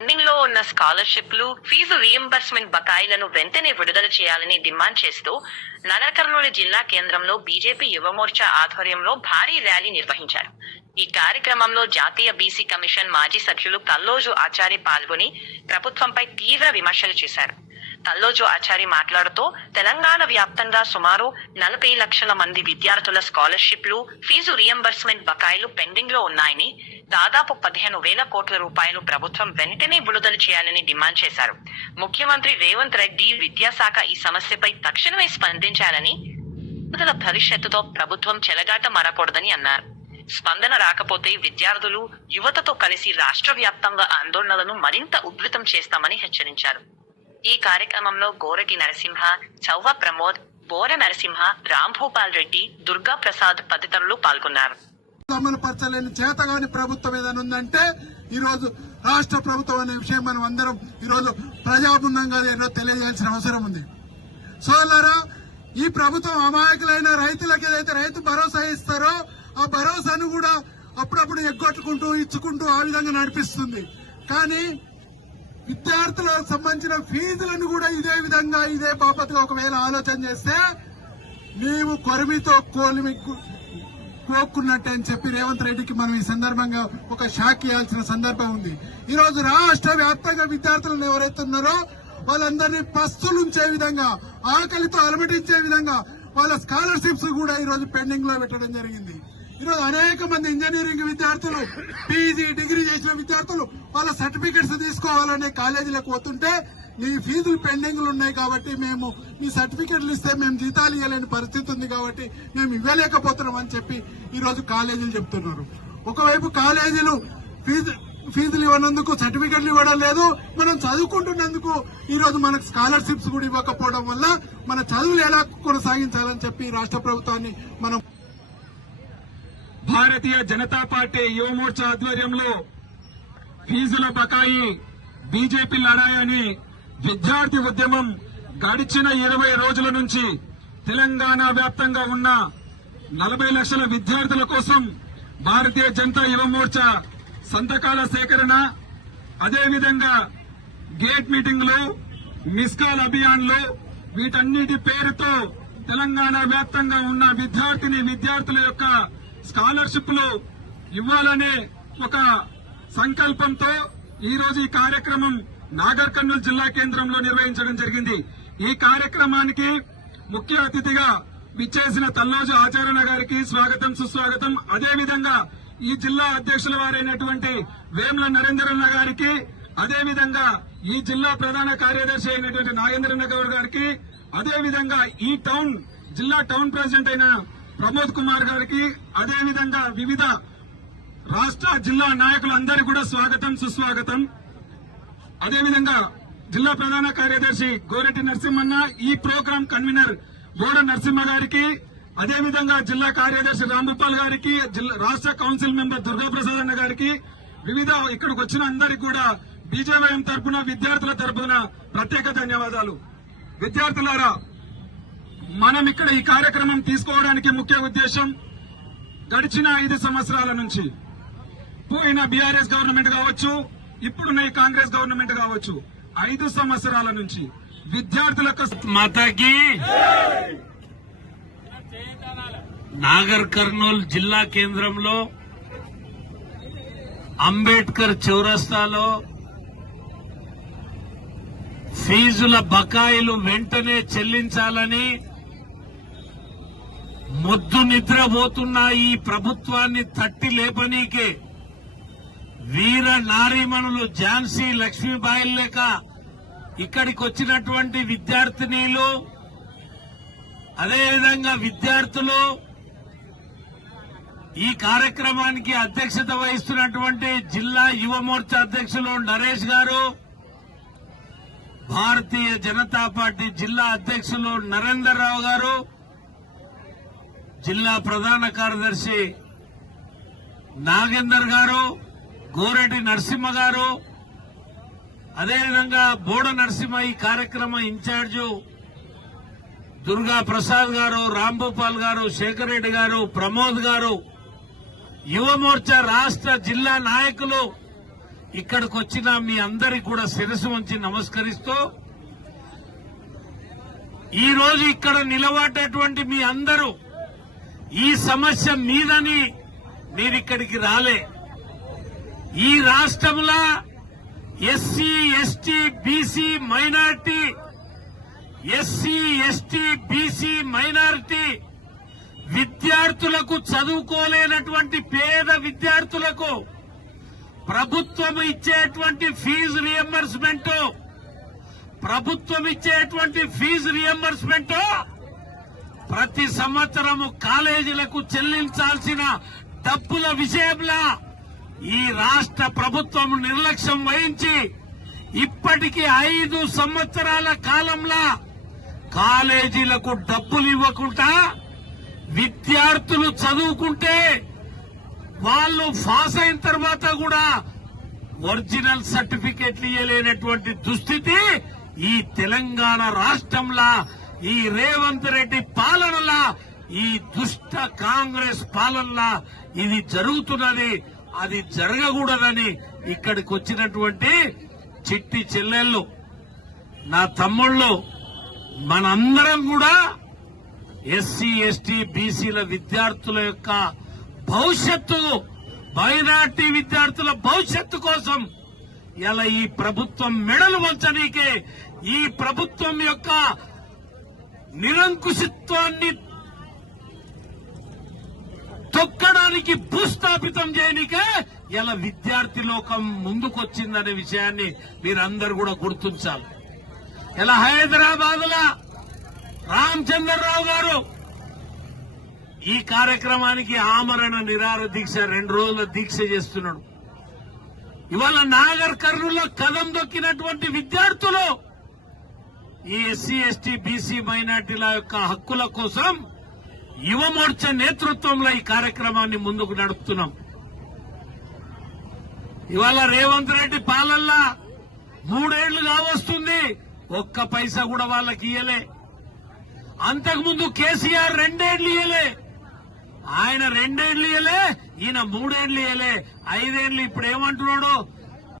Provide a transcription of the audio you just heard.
పెండింగ్లో ఉన్న స్కాలర్షిప్లు, ఫీజు రీయింబర్స్మెంట్ బకాయిలను వెంటనే విడుదల చేయాలని డిమాండ్ చేస్తూ నగర్ కర్నూలు జిల్లా కేంద్రంలో బీజేపీ యువమోర్చా ఆధ్వర్యంలో భారీ ర్యాలీ నిర్వహించారు. ఈ కార్యక్రమంలో జాతీయ బీసీ కమిషన్ మాజీ సభ్యులు తల్లోజు ఆచారి పాల్గొని ప్రభుత్వంపై తీవ్ర విమర్శలు చేశారు. తల్లోజు ఆచారి మాట్లాడుతూ తెలంగాణ వ్యాప్తంగా సుమారు 40 లక్షల మంది విద్యార్థుల స్కాలర్షిప్లు, ఫీజు రీయింబర్స్మెంట్ బకాయిలు పెండింగ్ లో ఉన్నాయని, దాదాపు 15,000 కోట్ల రూపాయలు ప్రభుత్వం వెంటనే విడుదల చేయాలని డిమాండ్ చేశారు. ముఖ్యమంత్రి రేవంత్ రెడ్డి, విద్యాశాఖ ఈ సమస్యపై తక్షణమే స్పందించాలని, విద్యార్థుల భవిష్యత్తుతో ప్రభుత్వం చెలగాట మారకూడదని అన్నారు. స్పందన రాకపోతే విద్యార్థులు, యువతతో కలిసి రాష్ట్ర వ్యాప్తంగా ఆందోళనలను మరింత ఉధృతం చేస్తామని హెచ్చరించారు. ఈ కార్యక్రమంలో గోరటి నరసింహ, చౌవ ప్రమోద్, బోర నరసింహ, రాంభూపాల్ రెడ్డి, దుర్గా ప్రసాద్ తదితరులు పాల్గొన్నారు. అమలుపరచలేని చేతగాని ప్రభుత్వం ఏదైనా ఉందంటే ఈరోజు రాష్ట్ర ప్రభుత్వం అనే విషయం మనం అందరం ఈరోజు ప్రజాబృందంగా తెలియజేయాల్సిన అవసరం ఉంది. సోదరులారా, ఈ ప్రభుత్వం అమాయకులైన రైతులకు ఏదైతే రైతు భరోసా ఇస్తారో ఆ భరోసాను కూడా అప్పుడప్పుడు ఎగ్గొట్టుకుంటూ ఇచ్చుకుంటూ ఆ విధంగా నడిపిస్తుంది. కానీ విద్యార్థులకు సంబంధించిన ఫీజులను కూడా ఇదే విధంగా ఇదే బాపత్గా ఒకవేళ ఆలోచన చేస్తే నీవు కొరిమితో కోక్కున్నట్టే అని చెప్పి రేవంత్ రెడ్డికి మనం ఈ సందర్భంగా ఒక షాక్ ఇవ్వాల్సిన సందర్భం ఉంది. ఈ రోజు రాష్ట్ర వ్యాప్తంగా విద్యార్థులను ఎవరైతే ఉన్నారో వాళ్ళందరినీ పస్తులుంచే విధంగా, ఆకలితో అలమటించే విధంగా వాళ్ళ స్కాలర్షిప్స్ కూడా ఈ రోజు పెండింగ్ లో పెట్టడం జరిగింది. ఈరోజు అనేక మంది ఇంజనీరింగ్ విద్యార్థులు, పీజీ, డిగ్రీ చేసిన విద్యార్థులు వాళ్ళ సర్టిఫికెట్స్ తీసుకోవాలనే కాలేజీలకు పోతుంటే నీ ఫీజులు పెండింగ్ లు ఉన్నాయి కాబట్టి మేము మీ సర్టిఫికెట్లు ఇస్తే మేము జీతాలు ఇవ్వలేని పరిస్థితి ఉంది కాబట్టి మేము ఇవ్వలేకపోతున్నాం అని చెప్పి ఈ రోజు కాలేజీలు చెప్తున్నారు. ఒకవైపు కాలేజీలు ఫీజులు ఇవ్వనందుకు సర్టిఫికెట్లు ఇవ్వడం లేదు, మనం చదువుకుంటున్నందుకు ఈ రోజు మనకు స్కాలర్షిప్స్ కూడా ఇవ్వకపోవడం వల్ల మన చదువులు ఎలా కొనసాగించాలని చెప్పి రాష్ట్ర ప్రభుత్వాన్ని మనం భారతీయ జనతా పార్టీ యువమోర్చా ఆధ్వర్యంలో ఫీజుల బకాయి బీజేపీ లడాయని విద్యార్థి ఉద్యమం గడిచిన 20 రోజుల నుంచి తెలంగాణ వ్యాప్తంగా ఉన్న 40 లక్షల విద్యార్థుల కోసం భారతీయ జనతా యువమోర్చా సంతకాల సేకరణ, అదేవిధంగా గేట్ మీటింగ్లు, మిస్ కాల్ అభియాన్లు, వీటన్నిటి పేరుతో తెలంగాణ వ్యాప్తంగా ఉన్న విద్యార్థుల యొక్క స్కాలర్షిప్లు ఇవ్వాలనే ఒక సంకల్పంతో ఈ రోజు ఈ కార్యక్రమం నాగర్ కర్నూలు జిల్లా కేంద్రంలో నిర్వహించడం జరిగింది. ఈ కార్యక్రమానికి ముఖ్య అతిథిగా విచ్చేసిన తల్లోజు ఆచార్య గారికి స్వాగతం, సుస్వాగతం. అదేవిధంగా ఈ జిల్లా అధ్యక్షుల వారైనటువంటి వేముల నరేంద్రన్న గారికి, అదేవిధంగా ఈ జిల్లా ప్రధాన కార్యదర్శి అయినటువంటి నాగేంద్రన్న గౌడ్ గారికి, అదేవిధంగా ఈ జిల్లా టౌన్ ప్రెసిడెంట్ అయిన ప్రమోద్ కుమార్ గారికి, అదేవిధంగా వివిధ రాష్ట్ర జిల్లా నాయకులందరికీ కూడా స్వాగతం, సుస్వాగతం. అదేవిధంగా జిల్లా ప్రధాన కార్యదర్శి గోరెటి నరసింహన్న, ఈ ప్రోగ్రాం కన్వీనర్ బోడ నరసింహ గారికి, అదేవిధంగా జిల్లా కార్యదర్శి రాంభూపాల్ గారికి, రాష్ట్ర కౌన్సిల్ మెంబర్ దుర్గా ప్రసాద్ అన్న గారికి, వివిధ ఇక్కడికి వచ్చిన అందరికీ కూడా బీజేవైఎం తరఫున, విద్యార్థుల తరఫున ప్రత్యేక ధన్యవాదాలు. విద్యార్థులారా, మనం ఇక్కడ ఈ కార్యక్రమం తీసుకోవడానికి ముఖ్య ఉద్దేశం గడిచిన 5 సంవత్సరాల నుంచి పోయిన బీఆర్ఎస్ గవర్నమెంట్ కావచ్చు, ఇప్పుడున్న ఈ కాంగ్రెస్ గవర్నమెంట్ కావచ్చు, 5 సంవత్సరాల నుంచి విద్యార్థులకు మాతాకి నాగర్ కర్నూల్ జిల్లా కేంద్రంలో అంబేద్కర్ చౌరస్తాలో ఫీజుల బకాయిలు వెంటనే చెల్లించాలని మొద్దు నిద్రపోతున్న ఈ ప్రభుత్వాన్ని తట్టి లేపనీకే వీర నారీమణులు ఝాన్సీ లక్ష్మీబాయి లేక ఇక్కడికి వచ్చినటువంటి విద్యార్థినీలు, అదేవిధంగా విద్యార్థులు, ఈ కార్యక్రమానికి అధ్యక్షత వహిస్తున్నటువంటి జిల్లా యువమోర్చా అధ్యక్షులు నరేష్ గారు, భారతీయ జనతా పార్టీ జిల్లా అధ్యక్షులు నరేందర్ రావు గారు, జిల్లా ప్రధాన కార్యదర్శి నాగేందర్ గారు, గోరెటి నరసింహ గారు, అదేవిధంగా బోడ నరసింహ ఈ కార్యక్రమ ఇన్ఛార్జు దుర్గా ప్రసాద్ గారు, రాంభూపాల్ గారు, శేఖర్ రెడ్డి గారు, ప్రమోద్ గారు, యువ మోర్చా రాష్ట్ర జిల్లా నాయకులు ఇక్కడికి వచ్చిన మీ అందరికి కూడా శిరస్సు వంచి నమస్కరిస్తూ, ఈ రోజు ఇక్కడ నిలబడ్డటువంటి మీ అందరూ ఈ సమస్య మీదని మీరు ఇక్కడికి రాలే. ఈ రాష్ట్రంలో ఎస్సీ, ఎస్టీ, బీసీ మైనారిటీ విద్యార్థులకు, చదువుకోలేనటువంటి పేద విద్యార్థులకు ప్రభుత్వం ఇచ్చేటువంటి ఫీజు రియంబర్స్మెంట్ ప్రతి సంవత్సరము కాలేజీలకు చెల్లించాల్సిన డబ్బుల విషయంలో ఈ రాష్ట్ర ప్రభుత్వం నిర్లక్ష్యం వహించి ఇప్పటికి 5 సంవత్సరాల కాలంలో కాలేజీలకు డబ్బులు ఇవ్వకుండా విద్యార్థులు చదువుకుంటే వాళ్ళు పాస్ అయిన తర్వాత కూడా ఒరిజినల్ సర్టిఫికెట్లు ఇవ్వలేనటువంటి దుస్థితి ఈ తెలంగాణ రాష్ట్రంలో ఈ రేవంత్ రెడ్డి పాలనలా, ఈ దుష్ట కాంగ్రెస్ పాలనలా ఇది జరుగుతున్నది. అది జరగకూడదని ఇక్కడికి వచ్చినటువంటి చిట్టి చెల్లెళ్ళు, నా తమ్ముళ్ళు, మనందరం కూడా ఎస్సీ, ఎస్టీ, బీసీల విద్యార్థుల యొక్క భవిష్యత్తు, మైనార్టీ విద్యార్థుల భవిష్యత్తు కోసం ఇలా ఈ ప్రభుత్వం మెడలు వంచనీకే, ఈ ప్రభుత్వం యొక్క నిరంకుశత్వాన్ని తొక్కడానికి, భూస్థాపితం చేయనికే ఇలా విద్యార్థి లోకం ముందుకొచ్చిందనే విషయాన్ని మీరందరూ కూడా గుర్తించాలి. ఇలా హైదరాబాద్ లో రామచంద్రరావు గారు ఈ కార్యక్రమానికి ఆమరణ నిరాహార దీక్ష 2 రోజుల దీక్ష చేస్తున్నాడు. ఇవాళ నాగర్ కర్నూలులో కదం దొక్కినటువంటి విద్యార్థులు ఈ ఎస్సీ, ఎస్టీ, బీసీ మైనార్టీల యొక్క హక్కుల కోసం యువ మోర్చా నేతృత్వంలో ఈ కార్యక్రమాన్ని ముందుకు నడుపుతున్నాం. ఇవాళ రేవంత్ రెడ్డి పాలనలో 3 ఏళ్లు కావస్తుంది, ఒక్క పైసా కూడా వాళ్ళకి ఇయ్యలే. అంతకుముందు కేసీఆర్ 2 ఏళ్లు ఇయ్యలే. ఆయన 2 ఏళ్లు ఇయ్యలే, ఈయన 3 ఏళ్లు ఇయ్యలే. 5 ఏళ్లు ఇప్పుడు ఏమంటున్నాడు,